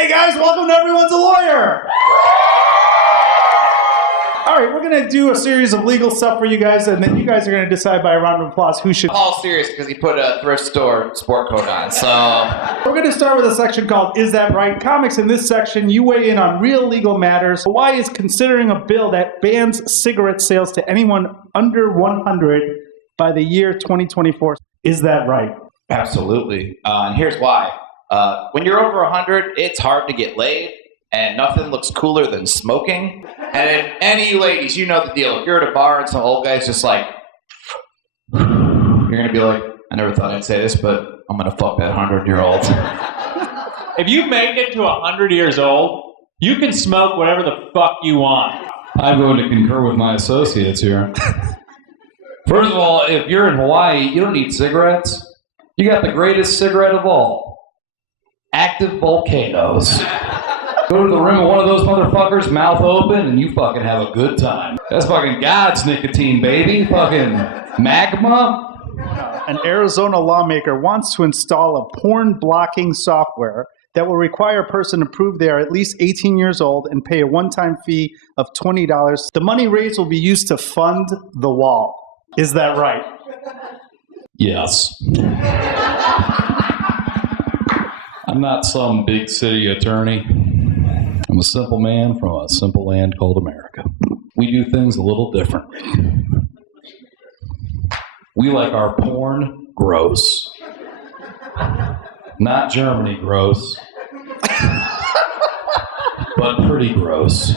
Hey guys, welcome to Everyone's a Lawyer! Alright, we're going to do a series of legal stuff for you guys, and then you guys are going to decide by a round of applause who should... Paul's serious because he put a thrift store sport coat on, so... We're going to start with a section called Is That Right? Comics. In this section, you weigh in on real legal matters. Why is considering a bill that bans cigarette sales to anyone under 100 by the year 2024? Is that right? Absolutely. And here's why. When you're over 100, it's hard to get laid, and nothing looks cooler than smoking. And any of you ladies, you know the deal. If you're at a bar and some old guy's just like, you're going to be like, I never thought I'd say this, but I'm going to fuck that 100-year-old. If you make it to 100 years old, you can smoke whatever the fuck you want. I'm going to concur with my associates here. First of all, if you're in Hawaii, you don't need cigarettes. You got the greatest cigarette of all. Active volcanoes. Go to the rim of one of those motherfuckers, mouth open, and you fucking have a good time. That's fucking God's nicotine, baby. Fucking magma. An Arizona lawmaker wants to install a porn blocking software that will require a person to prove they are at least 18 years old and pay a one-time fee of $20. The money raised will be used to fund the wall. Is that right? Yes. I'm not some big city attorney. I'm a simple man from a simple land called America. We do things a little different. We like our porn gross. Not Germany gross, but pretty gross.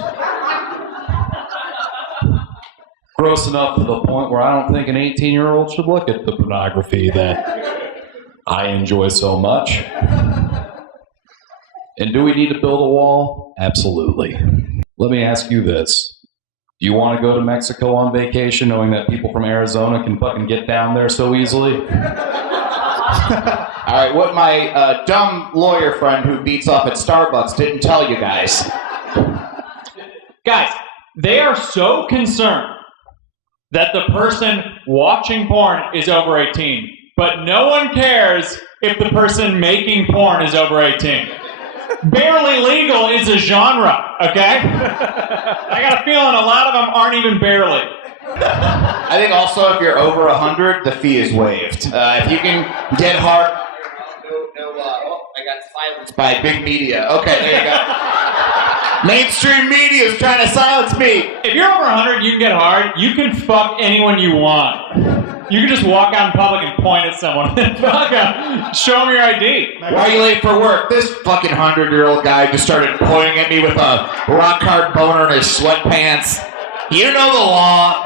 Gross enough to the point where I don't think an 18-year-old should look at the pornography that I enjoy so much. And do we need to build a wall? Absolutely. Let me ask you this. Do you want to go to Mexico on vacation knowing that people from Arizona can fucking get down there so easily? All right, what my dumb lawyer friend who beats off at Starbucks didn't tell you guys. Guys, they are so concerned that the person watching porn is over 18, but no one cares if the person making porn is over 18. Barely legal is a genre, okay? I got a feeling a lot of them aren't even barely. I think also if you're over 100, the fee is waived. If you can get hard... I got silenced by big media. Okay, there you go. Mainstream media is trying to silence me. If you're over 100, you can get hard. You can fuck anyone you want. You can just walk out in public and point at someone and show them your ID. Why are you late for work? This fucking 100-year-old guy just started pointing at me with a rock-hard boner in his sweatpants. You know the law.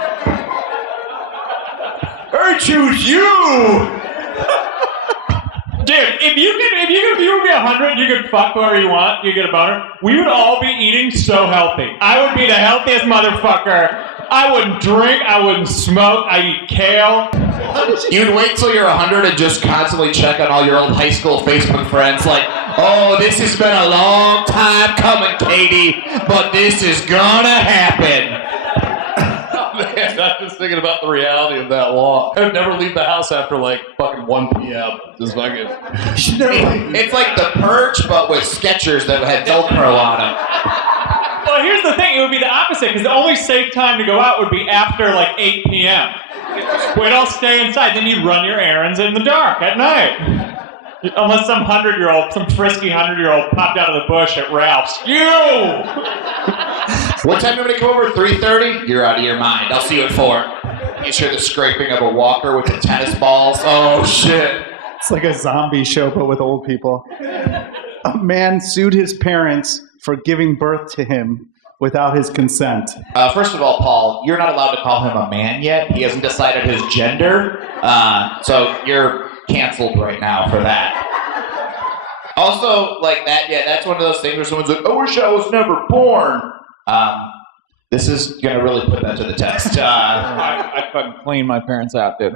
I choose you. Dude, if you would be 100, you could fuck whoever you want, you get a boner. We would all be eating so healthy. I would be the healthiest motherfucker. I wouldn't drink, I wouldn't smoke, I'd eat kale. You'd wait till you're 100 and just constantly check on all your old high school Facebook friends like, oh, this has been a long time coming, Katie, but this is gonna happen. Man, I'm just thinking about the reality of that law. I'd never leave the house after like fucking 1 p.m. Just fucking... It's like The Purge, but with Skechers that had Velcro on them. Well, here's the thing. It would be the opposite, because the only safe time to go out would be after, like, 8 p.m. We'd all stay inside. Then you'd run your errands in the dark at night. Unless some 100-year-old, some frisky 100-year-old popped out of the bush at Ralph's. You! What time are you going to come over? 3:30? You're out of your mind. I'll see you at 4. You hear the scraping of a walker with the tennis balls. Oh, shit. It's like a zombie show, but with old people. A man sued his parents for giving birth to him without his consent. First of all, Paul, you're not allowed to call him a man yet. He hasn't decided his gender. So you're canceled right now for that. Also, like that, yeah, that's one of those things where someone's like, I wish I was never born. This is going to really put that to the test. I fucking cleaned my parents out, dude.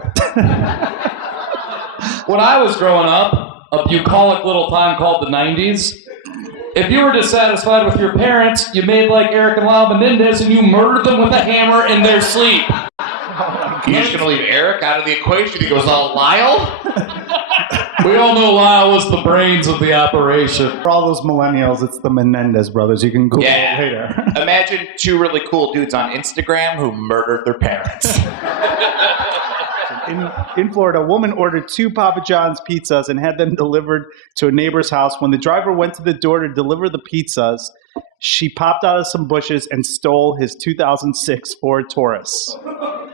When I was growing up, a bucolic little time called the 90s, if you were dissatisfied with your parents, you made like Eric and Lyle Menendez and you murdered them with a hammer in their sleep. You're just going to leave Eric out of the equation? He goes all Lyle? We all know Lyle was the brains of the operation. For all those millennials, it's the Menendez brothers. You can Google it later. Imagine two really cool dudes on Instagram who murdered their parents. In Florida, a woman ordered 2 Papa John's pizzas and had them delivered to a neighbor's house. When the driver went to the door to deliver the pizzas, she popped out of some bushes and stole his 2006 Ford Taurus.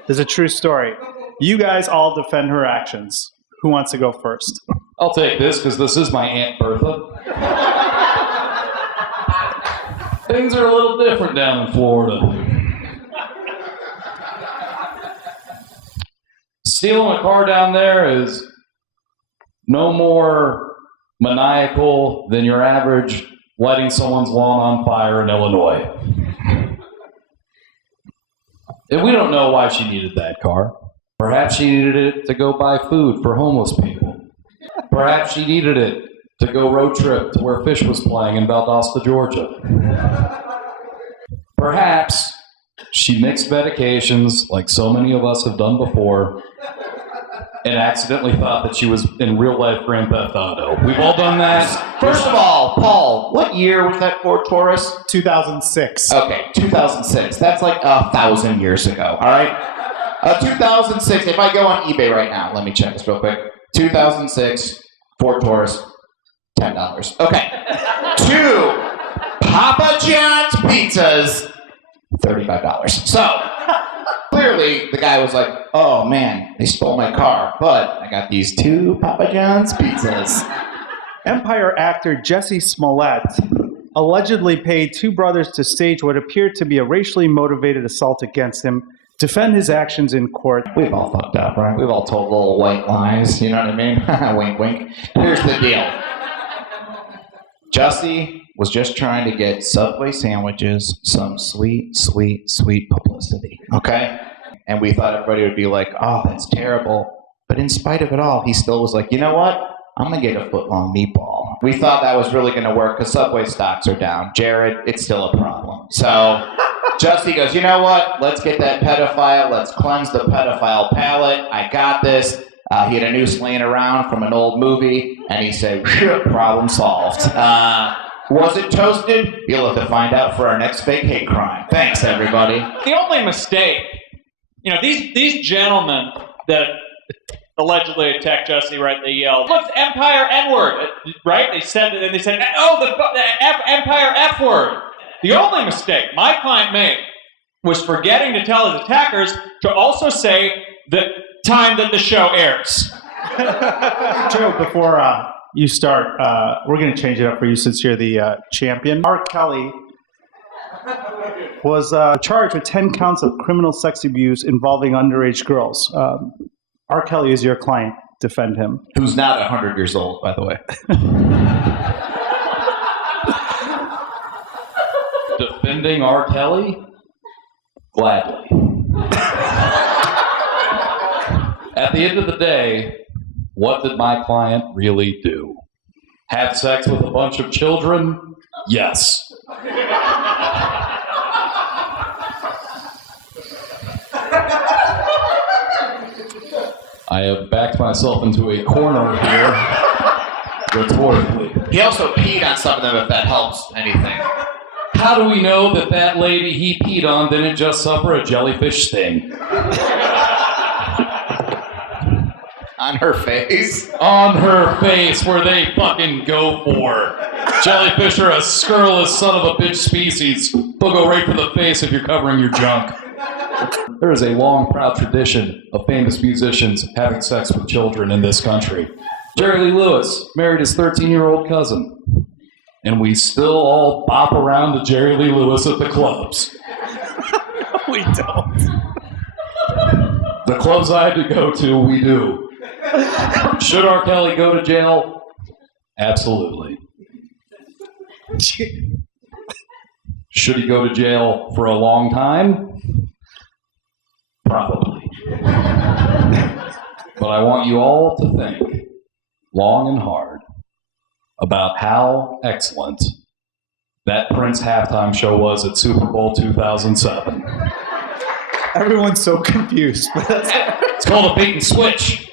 This is a true story. You guys all defend her actions. Who wants to go first? I'll take this because this is my Aunt Bertha. Things are a little different down in Florida. Stealing a car down there is no more maniacal than your average lighting someone's lawn on fire in Illinois. And we don't know why she needed that car. Perhaps she needed it to go buy food for homeless people. Perhaps she needed it to go road trip to where Fish was playing in Valdosta, Georgia. Perhaps she mixed medications like so many of us have done before and accidentally thought that she was in real life Grand Theft Auto. We've all done that. First of all, Paul, what year was that Ford Taurus? 2006. Okay, 2006. That's like 1,000 years ago, all right? 2006, if I go on eBay right now, let me check this real quick. 2006, Ford Taurus, $10. Okay. 2 Papa John's pizzas, $35. So, clearly, the guy was like, oh man, they stole my car, but I got these 2 Papa John's pizzas. Empire actor Jussie Smollett allegedly paid 2 brothers to stage what appeared to be a racially motivated assault against him, defend his actions in court. We've all fucked up, right? We've all told little white lies, you know what I mean? Wink, wink. Here's the deal. Jussie was just trying to get Subway sandwiches some sweet, sweet, sweet publicity, okay? And we thought everybody would be like, oh, that's terrible. But in spite of it all, he still was like, you know what? I'm going to get a foot-long meatball. We thought that was really going to work because Subway stocks are down. Jared, it's still a problem. So Jussie goes, you know what? Let's get that pedophile. Let's cleanse the pedophile palate. I got this. He had a noose laying around from an old movie, and he said, problem solved. Was it toasted? You'll have to find out for our next fake hate crime. Thanks, everybody. The only mistake, you know, these gentlemen that allegedly attacked Jussie, right? They yelled, "What's Empire N-word?" Right? They said it, and they said, "Oh, the Empire F-word." The only mistake my client made was forgetting to tell his attackers to also say the time that the show airs. Joe, before you start, we're going to change it up for you since you're the champion. R. Kelly was charged with 10 counts of criminal sex abuse involving underage girls. R. Kelly is your client. Defend him. Who's not 100 years old, by the way. Defending R. Kelly? Gladly. At the end of the day, what did my client really do? Have sex with a bunch of children? Yes. I have backed myself into a corner here, rhetorically. He also peed on some of them, if that helps anything. How do we know that that lady he peed on didn't just suffer a jellyfish sting? On her face? On her face, where they fucking go for. Jellyfish are a scurrilous son of a bitch species. They'll go right for the face if you're covering your junk. There is a long, proud tradition of famous musicians having sex with children in this country. Jerry Lee Lewis married his 13-year-old cousin. And we still all bop around to Jerry Lee Lewis at the clubs. We don't. The clubs I had to go to, we do. Should R. Kelly go to jail? Absolutely. Should he go to jail for a long time? Probably. But I want you all to think long and hard about how excellent that Prince halftime show was at Super Bowl 2007. Everyone's so confused. It's called a bait and switch.